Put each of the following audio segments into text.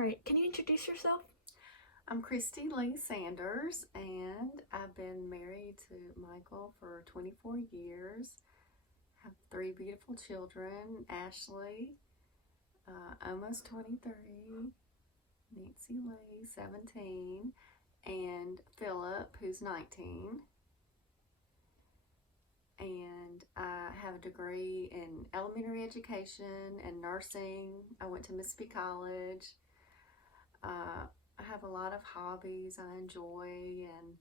right, can you introduce yourself? I'm Kristy Sanders, and I've been married to Michael for 24 years. Have 3 beautiful children: Ashley, almost 23, Nancy Lee, 17, and Philip, who's 19. And I have a degree in elementary education and nursing. I went to Mississippi College. I have a lot of hobbies I enjoy, and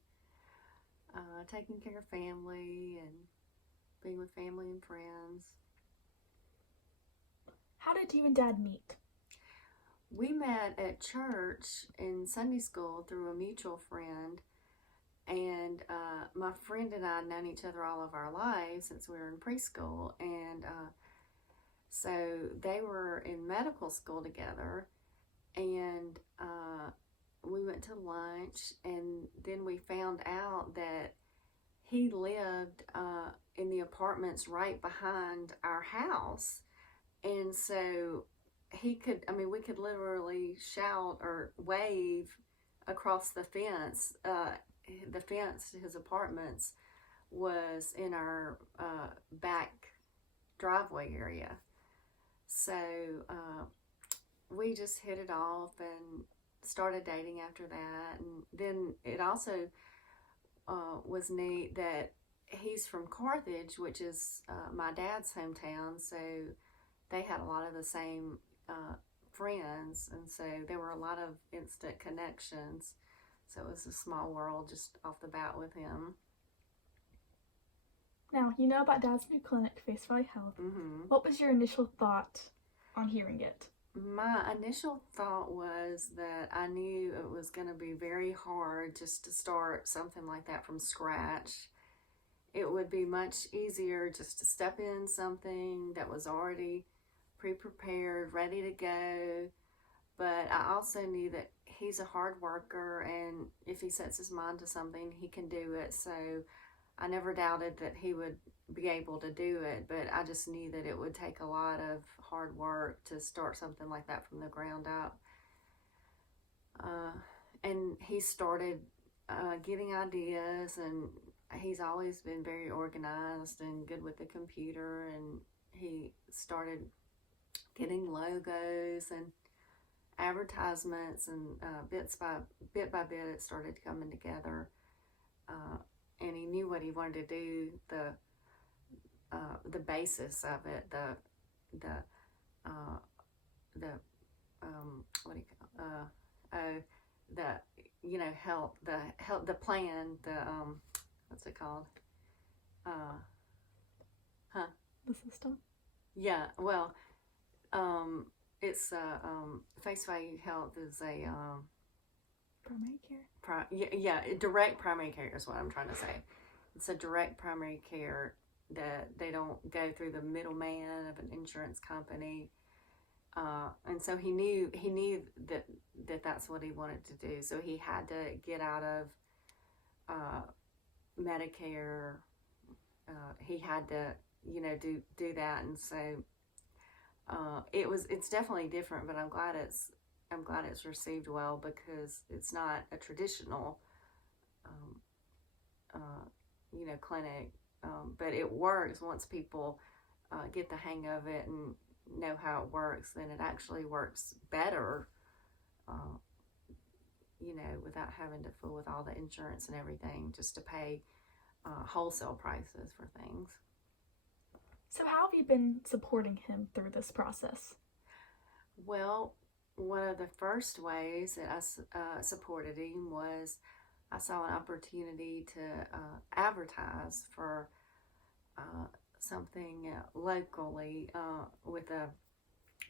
taking care of family and being with family and friends. How did you and Dad meet? We met at church in Sunday school through a mutual friend, and my friend and I had known each other all of our lives since we were in preschool, and so they were in medical school together, and we went to lunch, and then we found out that he lived in the apartments right behind our house. And so we could literally shout or wave across the fence. The fence to his apartments was in our back driveway area. So we just hit it off and started dating after that. And then it also was neat that he's from Carthage, which is my dad's hometown, so they had a lot of the same friends, and so there were a lot of instant connections. So it was a small world just off the bat with him. Now, you know about Dad's new clinic, Face Value Health. Mm-hmm. What was your initial thought on hearing it? My initial thought was that I knew it was going to be very hard just to start something like that from scratch. It would be much easier just to step in something that was already pre-prepared, ready to go. But I also knew that he's a hard worker, and if he sets his mind to something, he can do it. So I never doubted that he would be able to do it, but I just knew that it would take a lot of hard work to start something like that from the ground up. And he started getting ideas, and he's always been very organized and good with the computer, and he started getting logos and advertisements, and bit by bit it started coming together. And he knew what he wanted to do, the basis of it, the plan, what's it called? The system? Yeah, well, it's Face Value Health is a Primary care? direct primary care is what I'm trying to say. It's a direct primary care that they don't go through the middleman of an insurance company. And so he knew that that's what he wanted to do. So he had to get out of Medicare. He had to, do that, and so it's definitely different. But I'm glad it's received well, because it's not a traditional, clinic. But it works once people get the hang of it and know how it works. Then it actually works better, without having to fool with all the insurance and everything just to pay wholesale prices for things. So how have you been supporting him through this process? Well, one of the first ways that I supported him was I saw an opportunity to advertise for something locally with a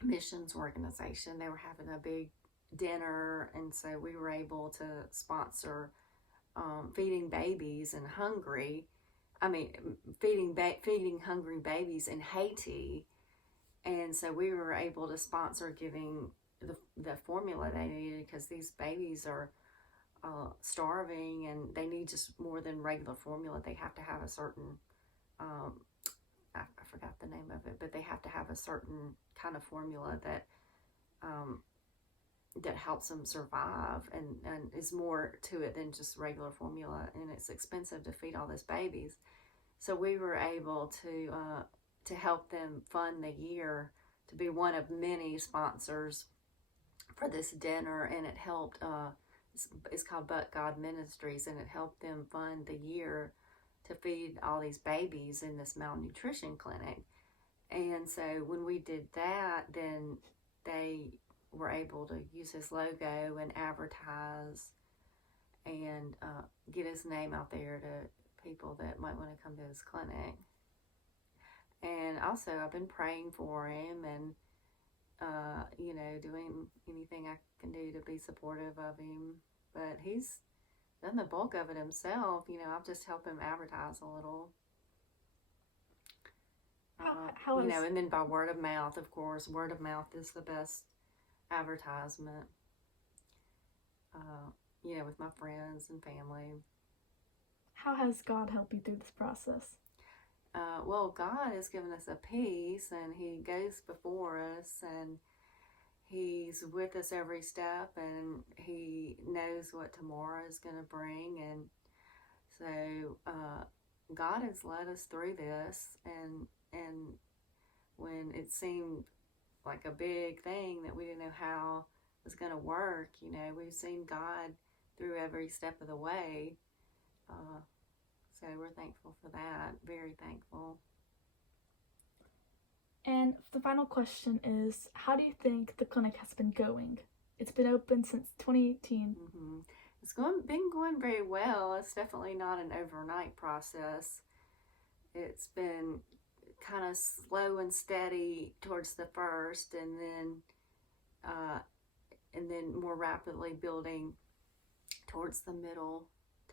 missions organization. They were having a big dinner, and so we were able to sponsor feeding babies in Hungary. Feeding hungry babies in Haiti. And so we were able to sponsor giving the formula they needed, because these babies are starving, and they need just more than regular formula. They have to have a certain, I forgot the name of it, but they have to have a certain kind of formula that that helps them survive, and is more to it than just regular formula, and it's expensive to feed all those babies. So we were able to help them fund the year, to be one of many sponsors for this dinner, and it helped. It's called But God Ministries, and it helped them fund the year to feed all these babies in this malnutrition clinic. And so when we did that, then they were able to use his logo and advertise and get his name out there to people that might want to come to his clinic. And also, I've been praying for him and, doing anything I can do to be supportive of him. But he's done the bulk of it himself. I've just helped him advertise a little. And then by word of mouth, of course. Word of mouth is the best advertisement, with my friends and family. How has God helped you through this process? Well, God has given us a peace, and He goes before us, and He's with us every step, and He knows what tomorrow is going to bring. And so God has led us through this, and when it seemed like a big thing that we didn't know how it was going to work, we've seen God through every step of the way. So we're thankful for that, very thankful. And the final question is, how do you think the clinic has been going? It's been open since 2018. Mm-hmm. It's been going very well. It's definitely not an overnight process. It's been kind of slow and steady towards the first, and then more rapidly building towards the middle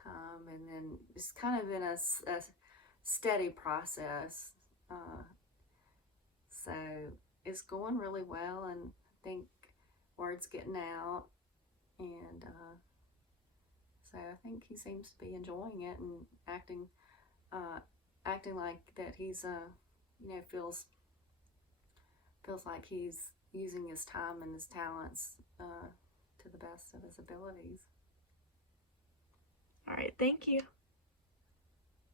time, and then it's kind of in a steady process. So it's going really well, and I think word's getting out, and so I think he seems to be enjoying it and acting like that he's feels like he's using his time and his talents to the best of his abilities. All right, thank you.